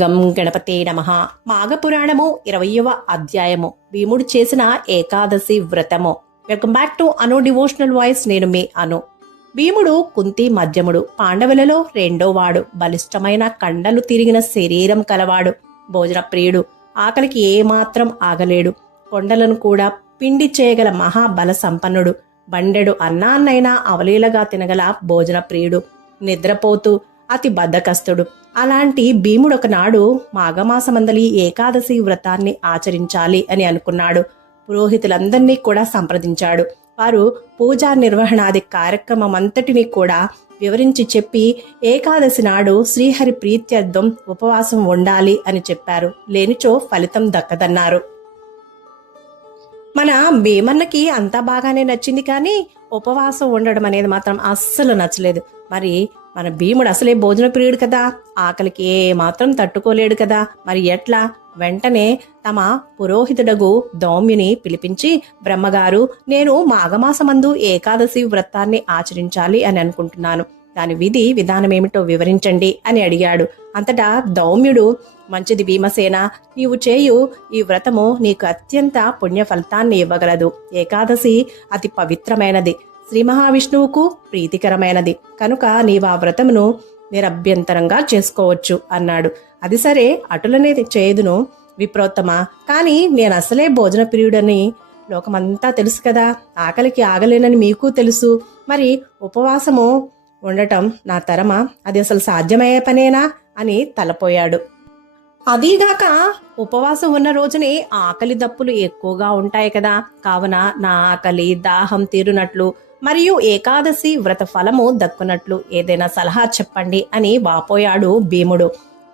గం గణపతే నమః. మాఘపురాణము 20వ అధ్యాయము. భీముడు చేసిన ఏకాదశి వ్రతము. Welcome back to Anu devotional voice. నేను మీ అను. భీముడు కుంతి మధ్యముడు, పాండవులలో రెండోవాడు, బలిష్టమైన కండలు తిరిగిన శరీరం కలవాడు, భోజన ప్రియుడు, ఆకలికి ఏమాత్రం ఆగలేడు, కొండలను కూడా పిండి చేయగల మహాబల సంపన్నుడు, బండెడు అన్నాన్నైనా అవలీలగా తినగల భోజన ప్రియుడు, నిద్రపోతూ అతి బద్ధకస్తుడు. అలాంటి భీముడు ఒకనాడు మాఘమాసమందలి ఏకాదశి వ్రతాన్ని ఆచరించాలి అని అనుకున్నాడు. పురోహితులందరినీ కూడా సంప్రదించాడు. వారు పూజా నిర్వహణాది కార్యక్రమమంతటినీ కూడా వివరించి చెప్పి ఏకాదశి నాడు శ్రీహరి ప్రీత్యర్థం ఉపవాసం ఉండాలి అని చెప్పారు. లేనిచో ఫలితం దక్కదన్నారు. మన భీమన్నకి అంతా బాగానే నచ్చింది, కానీ ఉపవాసం ఉండడం అనేది మాత్రం అస్సలు నచ్చలేదు. మరి మన భీముడు అసలే భోజన ప్రియుడు కదా, ఆకలికి ఏ మాత్రం తట్టుకోలేడు కదా, మరి ఎట్లా? వెంటనే తమ పురోహితుడగు దౌమ్యుని పిలిపించి, బ్రహ్మగారు, నేను మాఘమాసమందు ఏకాదశి వ్రతాన్ని ఆచరించాలి అని అనుకుంటున్నాను. దాని విధి విధానమేమిటో వివరించండి అని అడిగాడు. అంతటా దౌమ్యుడు, మంచిది భీమసేన, నీవు చేయు ఈ వ్రతము నీకు అత్యంత పుణ్య ఫలితాన్ని ఇవ్వగలదు. ఏకాదశి అతి పవిత్రమైనది, శ్రీ మహావిష్ణువుకు ప్రీతికరమైనది కనుక నీవు ఆ వ్రతమును నిరభ్యంతరంగా చేసుకోవచ్చు అన్నాడు. అది సరే, అటులనే చేయుదును విప్రోత్తమ, కానీ నేను అసలే భోజన ప్రియుడని లోకమంతా తెలుసు కదా, ఆకలికి ఆగలేనని మీకు తెలుసు. మరి ఉపవాసము ఉండటం నా తరమా? అది అసలు సాధ్యమయ్యే పనేనా అని తలపోయాడు. అదీగాక ఉపవాసం ఉన్న రోజునే ఆకలి దప్పులు ఎక్కువగా ఉంటాయి కదా, కావున నా ఆకలి దాహం తీరునట్లు మరియు ఏకాదశి వ్రత ఫలము దక్కునట్లు ఏదైనా సలహా చెప్పండి అని వాపోయాడు భీముడు.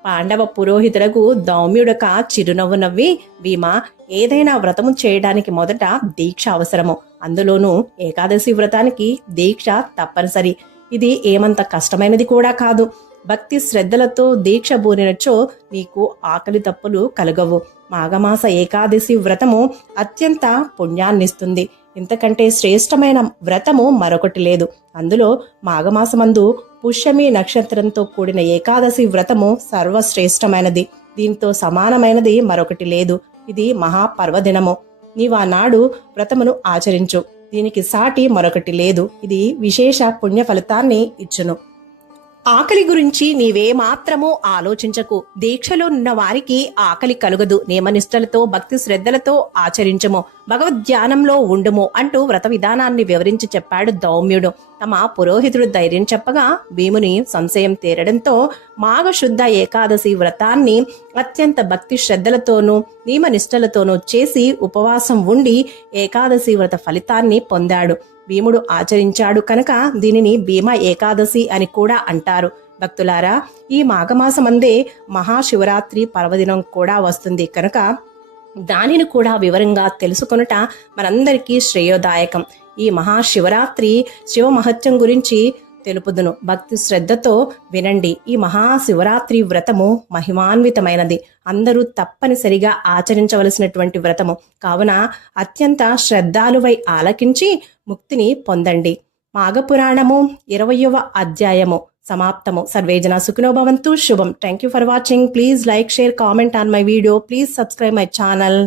పాండవ పురోహితులకు దౌమ్యుడక చిరునవ్వు నవ్వి, భీమా, ఏదైనా వ్రతము చేయడానికి మొదట దీక్ష అవసరము. అందులోనూ ఏకాదశి వ్రతానికి దీక్ష తప్పనిసరి. ఇది ఏమంత కష్టమైనది కూడా కాదు. భక్తి శ్రద్ధలతో దీక్ష బూనినచో నీకు ఆకలి తప్పులు కలగవు. మాఘమాస ఏకాదశి వ్రతము అత్యంత పుణ్యాన్నిస్తుంది. ఇంతకంటే శ్రేష్టమైన వ్రతము మరొకటి లేదు. అందులో మాఘమాసమందు పుష్యమి నక్షత్రంతో కూడిన ఏకాదశి వ్రతము సర్వశ్రేష్టమైనది. దీంతో సమానమైనది మరొకటి లేదు. ఇది మహాపర్వదినము. నీవు ఆనాడు వ్రతమును ఆచరించు. దీనికి సాటి మరొకటి లేదు. ఇది విశేష పుణ్య ఫలితాన్ని ఇచ్చును. ఆకలి గురించి నీవే మాత్రము ఆలోచించకు. దీక్షలో ఉన్న వారికి ఆకలి కలుగదు. నియమనిష్టలతో భక్తి శ్రద్ధలతో ఆచరించము, భగవద్ధ్యానంలో ఉండుము అంటూ వ్రత విధానాన్ని వివరించి చెప్పాడు దౌమ్యుడు. తమ పురోహితుడు ధైర్యం చెప్పగా భీముని సంశయం తీరడంతో మాఘశుద్ధ ఏకాదశి వ్రతాన్ని అత్యంత భక్తి శ్రద్ధలతోనూ నియమనిష్టలతోనూ చేసి ఉపవాసం ఉండి ఏకాదశి వ్రత ఫలితాన్ని పొందాడు. భీముడు ఆచరించాడు కనుక దీనిని భీమ ఏకాదశి అని కూడా అంటారు. భక్తులారా, ఈ మాఘమాసమందే మహాశివరాత్రి పర్వదినం కూడా వస్తుంది కనుక దానిని కూడా వివరంగా తెలుసుకొనుట మనందరికీ శ్రేయోదాయకం. ఈ మహాశివరాత్రి శివ మహత్యం గురించి తెలుపుదును. భక్తి శ్రద్ధతో వినండి. ఈ మహాశివరాత్రి వ్రతము మహిమాన్వితమైనది. అందరూ తప్పనిసరిగా ఆచరించవలసినటువంటి వ్రతము కావున అత్యంత శ్రద్ధాలువై ఆలకించి ముక్తిని పొందండి. మాఘపురాణము 20వ అధ్యాయము సమాప్తము. సర్వేజన సుఖినో భవంతు. శుభం. Thank you for watching. Please like, share, comment on my video. Please subscribe my channel.